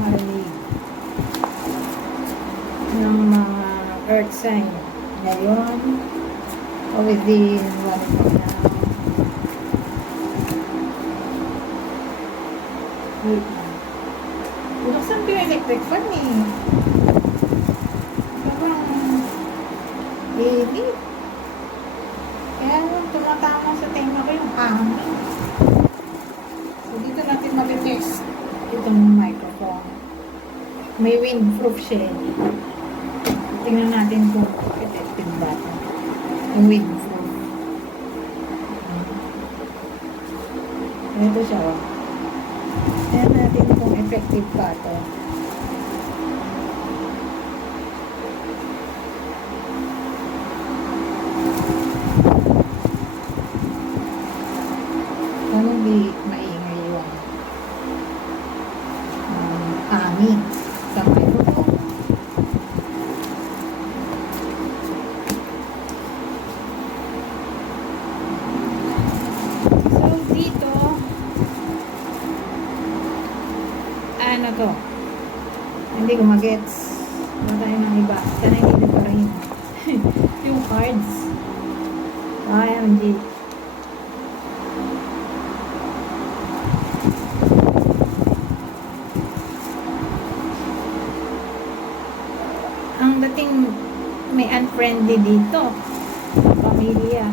marinig ng mga earth sign ngayon o within 1 month now. Wait lang. Binuksan ko yung electric fan eh. Parang init. Kaya tumatama sa tenga ko yung hangin. So dito natin mag-test itong microphone. May windproof siya. Tingnan natin kung effective ba ito. Yung windproof. Ito siya. Tingnan natin kung effective ba ito. Kung hindi maingay yung hangin sa microphone. So dito ano to? Hindi ko magets. Wala tayo ng iba. Sana hindi pa rin. Yung cards. IMG. Ang dating may unfriendly dito. Pamilya.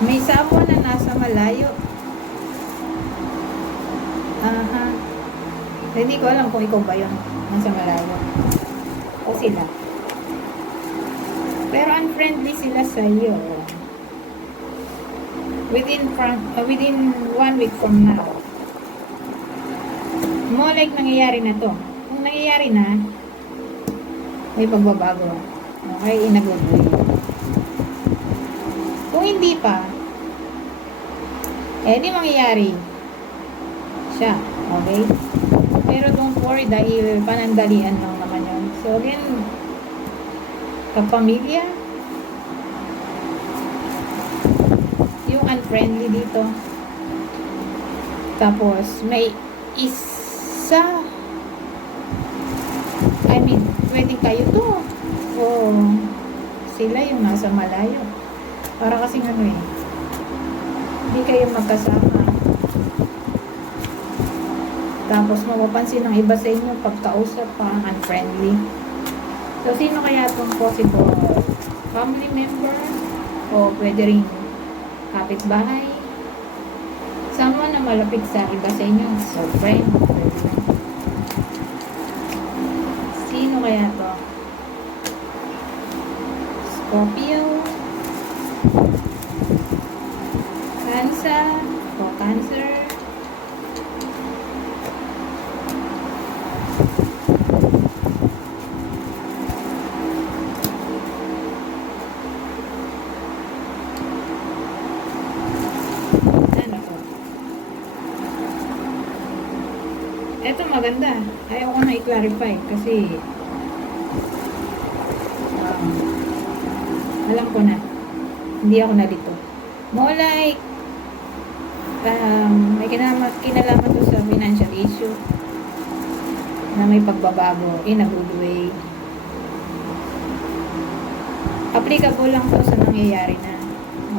May someone na nasa malayo. Aha. Hindi ko alam kung ikaw ba yun. Nasa malayo. O sila. Pero unfriendly sila sa iyo. Within 1 week from now. More like nangyayari na to. Kung nangyayari na, may pagbabago. Okay, in a good way. Kung hindi pa, di mangyayari siya. Okay? Pero don't worry dahil panandalian lang naman yun. So again, kapamilya, yung unfriendly dito. Tapos, may isa, pwede kayo to. O sila yung nasa malayo. Para kasing hindi kayo magkasama. Tapos mapapansin ng iba sa inyo pagkausap parang unfriendly. So sino kaya itong possible family member o pwede rin kapitbahay? Someone na malapit sa iba sa inyo. So friend. Sino kaya to? Scorpio, Cancer o Cancer, ano to? Eto maganda. Ayaw ko na i-clarify kasi alam ko na. Hindi ako nalito. More like may kinalaman to sa financial issue na may pagbabago in a good way. Applicable lang to sa nangyayari na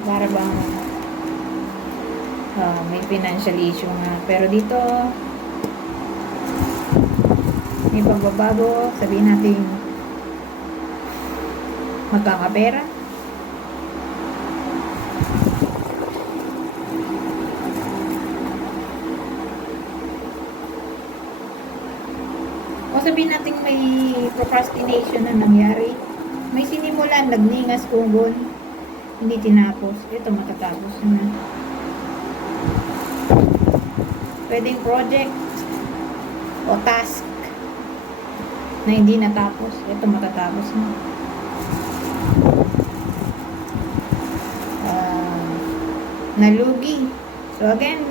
para bang may financial issue nga. Pero dito may pagbabago, sabihin natin magkakapera. O sabihin natin may procrastination na nangyari. May sinimulan, nagningas unggon, hindi tinapos. Ito matatapos na. Pwedeng project o task na hindi natapos. Ito matatapos na. Nalugi. So again,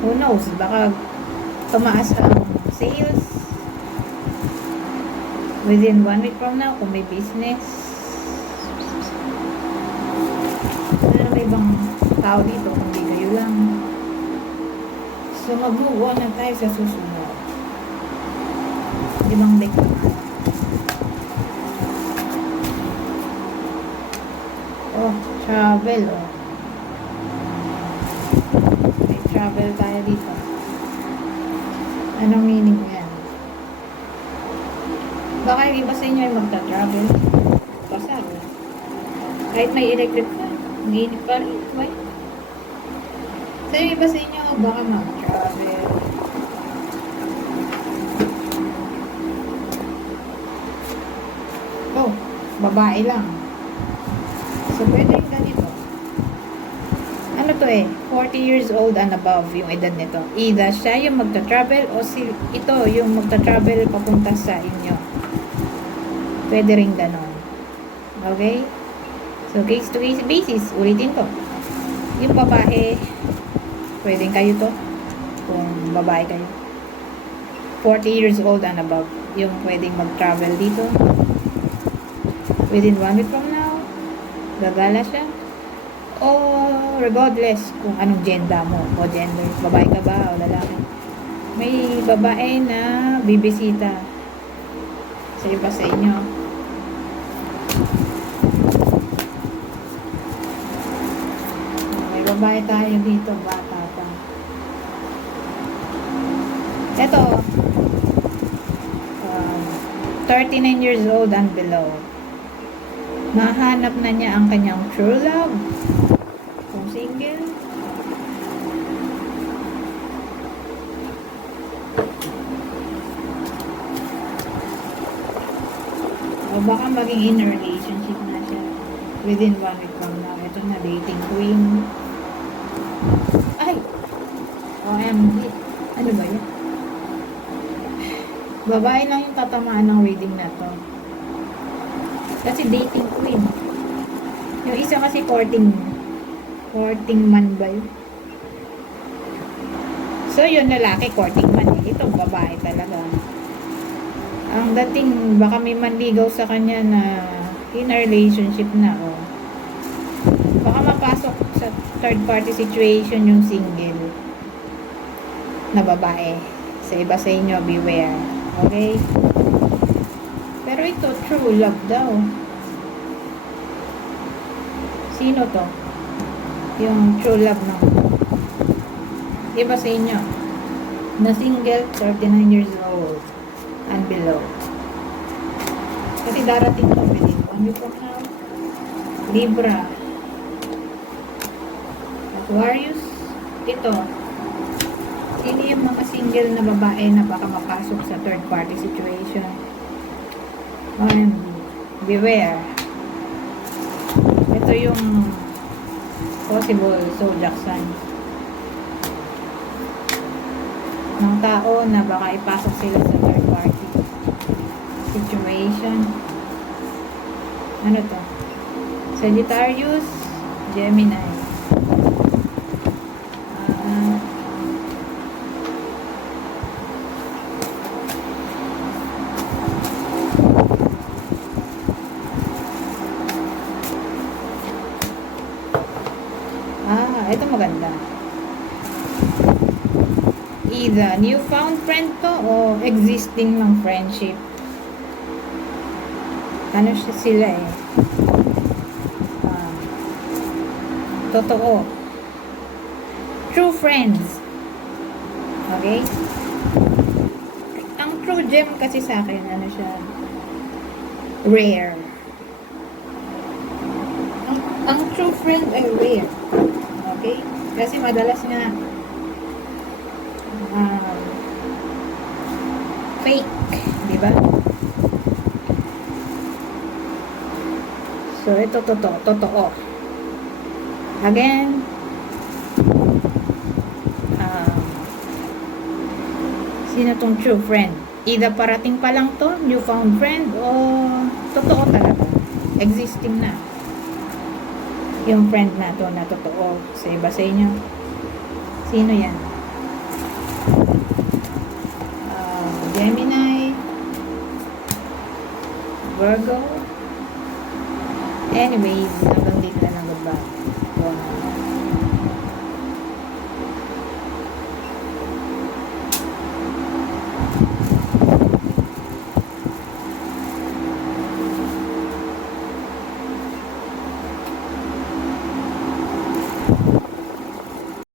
who knows? Baka tumaas ang sales within 1 week from now kung may business. Ano ba ibang tao dito, kundi kayo lang. So, mag-move on na tayo sa susunod. Ibang deck naman. Oh, travel, oh. May travel tayo dito. Anong meaning yan? Baka yung iba sa inyo ay magta-travel. Basta, oh. Kahit may electric fan, mag-init pa rin. Why? So, yung iba sa inyo, baka mag-travel. Oh, babae lang. So, pwede yung ganito. Ano to eh? 40 years old and above yung edad nito. Either siya yung magta-travel o ito yung magta-travel papunta sa inyo. Pwede rin ganon. Okay? So, case to case basis. Ulitin ko. Yung babae, pwedeng kayo to. Kung babae kayo. 40 years old and above. Yung pwedeng mag-travel dito. Within 1 week from now, gagala siya. O regardless kung anong gender mo o gender, babae ka ba o lalaki. May babae na bibisita sa iba sa inyo. May babae tayo dito, bata pa. Ito, 39 years old and below. Nahanap na niya ang kanyang true love. Kung single. O baka maging in a relationship na siya. Within 1 week from now. Ito na, dating queen. Ay! OMG. Ano ba yun? Babae lang yung tatamaan ng reading na to. Kasi dating queen. Yung isa kasi courting man ba yun? So yun lalaki, courting man. Ito babae talaga. Ang dating, baka may manligaw sa kanya na in a relationship na, oh. Baka mapasok sa third party situation yung single na babae. Sa iba sa inyo, beware. Okay? Pero ito, true love daw. Sino to? Yung true love ng iba sa inyo. Na single, 39 years old and below. Kasi darating to, within 1 week from now. Libra. Aquarius. Ito. Sino yung mga single na babae na baka mapasok sa third party situation? Beware. Ito yung possible zodiac sign ng tao na baka ipasok sila sa third party situation. Ano to? Sagittarius, Gemini. Ito maganda. Either newfound friend to o existing ng friendship. Ano sila eh? Totoo. True friends. Okay? Ang true gem kasi sa akin, ano siya? Rare. Ang true friend ay rare. Okay? Kasi madalas nga fake, di ba? So, ito totoo. Again, sino tong true friend? Either parating pa lang to, newfound friend, o totoo talaga. Existing na. Yung friend na to na totoo sa iba sa inyo. Sino yan? Gemini, Virgo. Anyways,